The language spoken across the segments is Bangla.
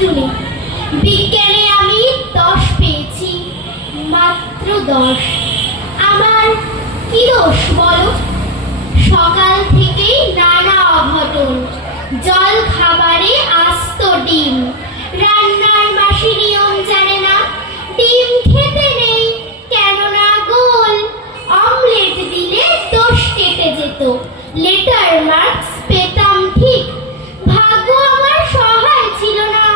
টুনি। বিজ্ঞানে আমি 10 পেয়েছি, মাত্র 10। আমার কি দোষ বলো? সকাল থেকেই নানা অঘটন, জল খাবারে আস্ত ডিম, রান্নার মাসি নিয়ম জানে না, ডিম খেতে নেই কেননা গোল, অমলেট দিলে দোষ কেটে যেত, লেটার মার্কস পেতাম ঠিক। ভাগ্য আমার সহায় ছিল না,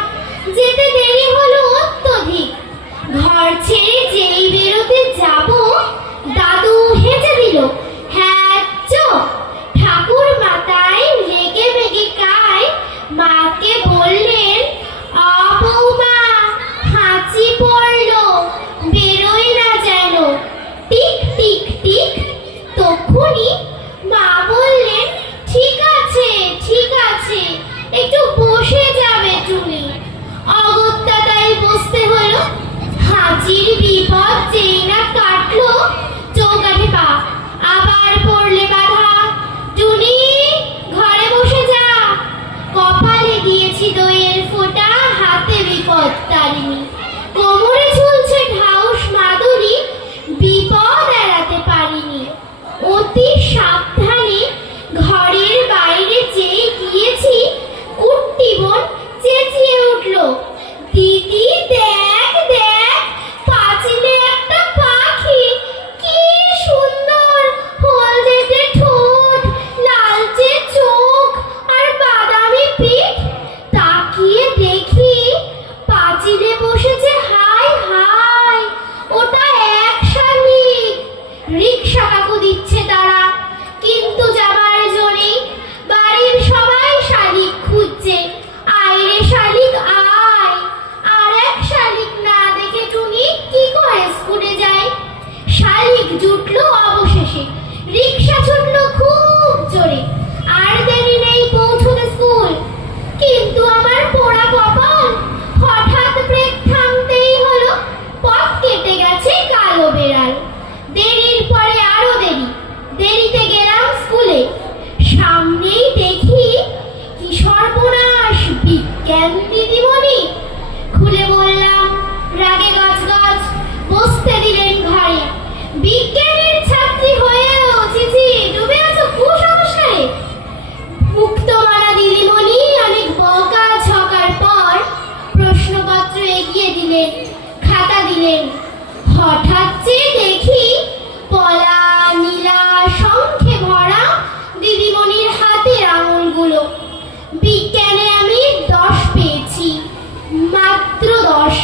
যেতে দেরি হলো অত্যধিক। ঘর ছেড়ে যেই বেরোতে যাব, দাদু হেঁচে দিল, হ্যাঁ চো। ঠাকুর মাতায় রেগে মেগে কায়, মাকে বললেন বৌমা হাঁচি পড়লো, বেরোয় না যেন। টিক টিক টিক, তখনই মা বললেন ঠিক আছে ঠিক আছে, একটু বসে যাবে টুনি। অগত্যা তাই বসতে হলো। হাঁচির বিপদ যেই না কাটলো, চৌকাঠে পা, আবার পড়লে বাধা। টুনি ঘরে বসে যা, কপালে দিয়েছি দইয়ের ফোঁটা, হাতে বিপদ তারিনি, কোমরে ঝুলছে ঢাউস মাদুরি, বিপদ এড়াতে পারিনি। অতি সাবধানে ঘরের বাইরে যেই গিয়েছি, কুট্টি বোন চেঁচিয়ে উঠল, দিদি দেখ দেখ, পাঁচিলে একটা পাখি, কি সুন্দর, হলদেটে ঠোঁট, লালচে চোখ আর বাদামি পিঠ। তাকিয়ে দেখি পাঁচিলে বসেছে, হাই হাই, ওটা এক শালিক। রিকশা কাকু দিচ্ছে তারা, কিন্তু যাবার জোরে, বাড়ির সবাই শালিক খুঁজছে, আয়রে শালিক আয়। আর এক শালিক না দেখে টুনি কি করে স্কুলে যায়। শালিক জুটলো অবশেষে, রিকশা ছুটলো খুব জোরে, আর দেরি নেই পৌঁছতে স্কুল। কিন্তু আমার পোড়া কপাল, হঠাৎ ব্রেক থামতেই হলো, পথ কেটে গেছে কালো বেড়াল। দেরির পরে আরো দেরি, দেরিতে গেলাম স্কুলে। সামনেই দেখি কি সর্বনাশ, বিজ্ঞান দিদিমণি। খুলে বললাম, রাগে গজগজ, বসতে দিলেন ঘরে। বিজ্ঞানের ছাত্রী হয়েও চিচি ডুবে আছো কুসংস্কারে। মুক্তমানা দিদিমণি অনেক বকা ঝকার পর প্রশ্নপত্র এগিয়ে দিলেন, খাতা দিলেন। হঠাৎ চেয়ে দেখি পলা নীলা শঙ্খে ভরা দিদিমণির হাতের আঙুলগুলো। বিজ্ঞানে আমি 10 পেয়েছি, মাত্র 10।